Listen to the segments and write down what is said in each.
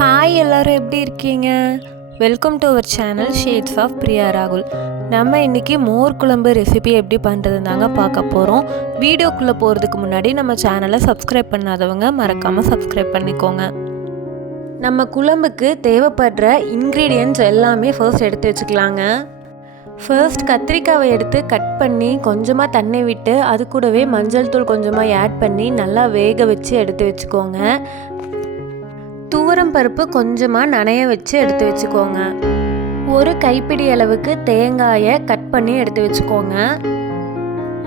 Hi எல்லோரும் எப்படி இருக்கீங்க? Welcome to our channel shades of Priya ராகுல். நம்ம இன்றைக்கி மோர் குழம்பு ரெசிபி எப்படி பண்ணுறதுன்னு தாங்க பார்க்க போகிறோம். வீடியோக்குள்ளே போகிறதுக்கு முன்னாடி நம்ம சேனலை சப்ஸ்கிரைப் பண்ணாதவங்க மறக்காமல் சப்ஸ்கிரைப் பண்ணிக்கோங்க. நம்ம குழம்புக்கு தேவைப்படுற இன்க்ரீடியன்ட்ஸ் எல்லாமே ஃபர்ஸ்ட் எடுத்து வச்சுக்கலாங்க. ஃபர்ஸ்ட் கத்திரிக்காவை எடுத்து கட் பண்ணி கொஞ்சமாக தண்ணி விட்டு அது கூடவே மஞ்சள் தூள் கொஞ்சமாக ஆட் பண்ணி நல்லா வேக வச்சு எடுத்து வச்சுக்கோங்க. துவரம் பருப்பு கொஞ்சமாக நனைய வச்சு எடுத்து வச்சுக்கோங்க. ஒரு கைப்பிடி அளவுக்கு தேங்காயை கட் பண்ணி எடுத்து வச்சுக்கோங்க.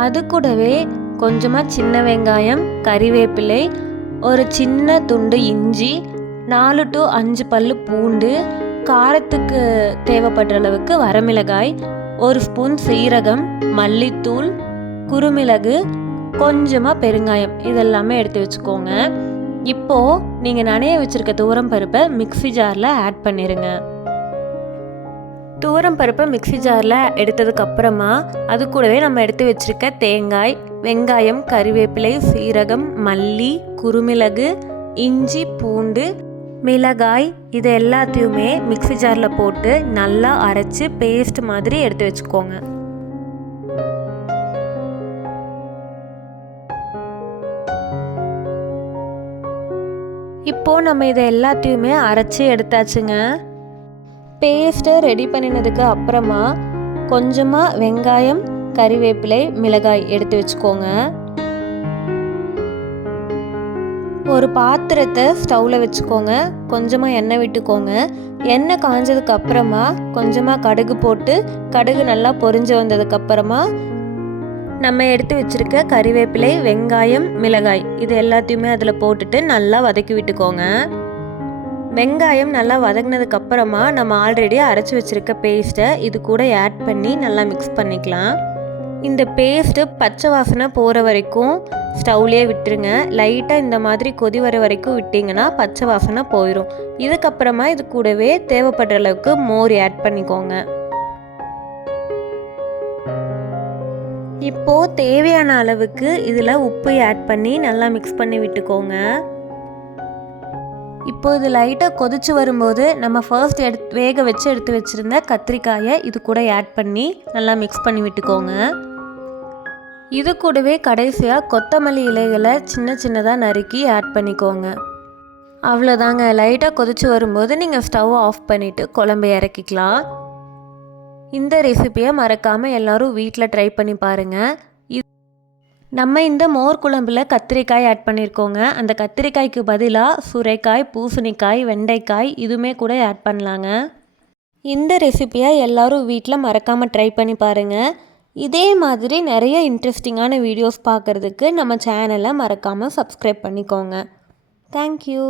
அது கூடவே கொஞ்சமாக சின்ன வெங்காயம், கறிவேப்பிலை, ஒரு சின்ன துண்டு இஞ்சி, 4 to 5 பல்லு பூண்டு, காரத்துக்கு தேவைப்படுற அளவுக்கு வரமிளகாய், 1 ஸ்பூன் சீரகம், மல்லித்தூள், குருமிளகு, கொஞ்சமாக பெருங்காயம் இதெல்லாமே எடுத்து வச்சுக்கோங்க. இப்போது நீங்கள் நனைய வச்சுருக்க துவரம் பருப்பை மிக்ஸி ஜாரில் ஆட் பண்ணிடுங்க. துவரம் பருப்பை மிக்ஸி ஜாரில் எடுத்ததுக்கப்புறமா அது கூடவே நம்ம எடுத்து வச்சுருக்க தேங்காய், வெங்காயம், கறிவேப்பிலை, சீரகம், மல்லி, குருமிளகு, இஞ்சி, பூண்டு, மிளகாய் இது எல்லாத்தையுமே மிக்ஸி ஜாரில் போட்டு நல்லா அரைச்சி பேஸ்ட் மாதிரி எடுத்து வச்சுக்கோங்க. இப்போது நம்ம இதை எல்லாத்தையுமே அரைச்சி எடுத்தாச்சுங்க. பேஸ்ட்டை ரெடி பண்ணினதுக்கு அப்புறமா கொஞ்சமாக வெங்காயம், கறிவேப்பிலை, மிளகாய் எடுத்து வச்சுக்கோங்க. ஒரு பாத்திரத்தை ஸ்டவ்வில் வச்சுக்கோங்க. கொஞ்சமாக எண்ணெய் விட்டுக்கோங்க. எண்ணெய் காஞ்சதுக்கு அப்புறமா கொஞ்சமாக கடுகு போட்டு கடுகு நல்லா பொரிஞ்சு வந்ததுக்கப்புறமா நம்ம எடுத்து வச்சுருக்க கறிவேப்பிலை, வெங்காயம், மிளகாய் இது எல்லாத்தையுமே அதில் போட்டுட்டு நல்லா வதக்கி விட்டுக்கோங்க. வெங்காயம் நல்லா வதங்கினதுக்கப்புறமா நம்ம ஆல்ரெடி அரைச்சி வச்சுருக்க பேஸ்ட்டை இது கூட ஆட் பண்ணி நல்லா மிக்ஸ் பண்ணிக்கலாம். இந்த பேஸ்ட்டு பச்சை வாசனை போகிற வரைக்கும் ஸ்டவ்லேயே விட்டுருங்க. லைட்டாக இந்த மாதிரி கொதி வர வரைக்கும் விட்டிங்கன்னா பச்சை வாசனை போயிடும். இதுக்கப்புறமா இது கூடவே தேவைப்படுற அளவுக்கு மோர் ஆட் பண்ணிக்கோங்க. இப்போது தேவையான அளவுக்கு இதில் உப்பு ஆட் பண்ணி நல்லா மிக்ஸ் பண்ணி விட்டுக்கோங்க. இப்போது இது லைட்டாக கொதிச்சு வரும்போது நம்ம ஃபர்ஸ்ட் வேக வச்சு எடுத்து வச்சுருந்த கத்திரிக்காயை இது கூட ஆட் பண்ணி நல்லா மிக்ஸ் பண்ணி விட்டுக்கோங்க. இது கூடவே கடைசியாக கொத்தமல்லி இலைகளை சின்ன சின்னதாக நறுக்கி ஆட் பண்ணிக்கோங்க. அவ்வளோதாங்க. லைட்டாக கொதிச்சு வரும்போது நீங்கள் ஸ்டவ் ஆஃப் பண்ணிவிட்டு குழம்பு இறக்கிக்கலாம். இந்த ரெசிபியை மறக்காமல் எல்லோரும் வீட்டில் ட்ரை பண்ணி பாருங்கள். நம்ம இந்த மோர் குழம்புல கத்திரிக்காய் ஆட் பண்ணியிருக்கோங்க. அந்த கத்திரிக்காய்க்கு பதிலாக சுரைக்காய், பூசணிக்காய், வெண்டைக்காய் இதுவுமே கூட ஆட் பண்ணலாங்க. இந்த ரெசிபியை எல்லோரும் வீட்டில் மறக்காமல் ட்ரை பண்ணி பாருங்கள். இதே மாதிரி நிறைய இன்ட்ரெஸ்டிங்கான வீடியோஸ் பார்க்குறதுக்கு நம்ம சேனலை மறக்காமல் சப்ஸ்கிரைப் பண்ணிக்கோங்க. தேங்க்யூ.